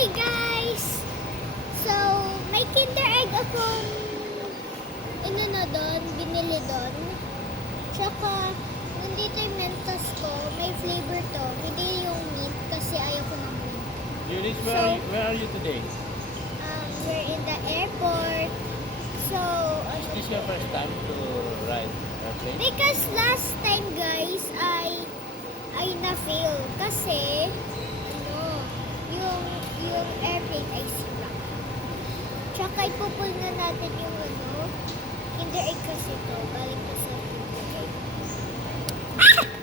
Hi guys! So, may Kinder Egg akong binili doon. Tsaka, nandito yung Mentos ko. May flavor to. Hindi yung mint kasi ayaw ko ng mint. Eunice, where are you today? We're in the airport. So, Is this your first time to ride airplane? because last time guys, ay na-fail. Kasi, yung airplane ay sira. Tsaka ipupul na natin yung Kinder Egg kasi to. Galing ko sa Kinder Egg. Ah!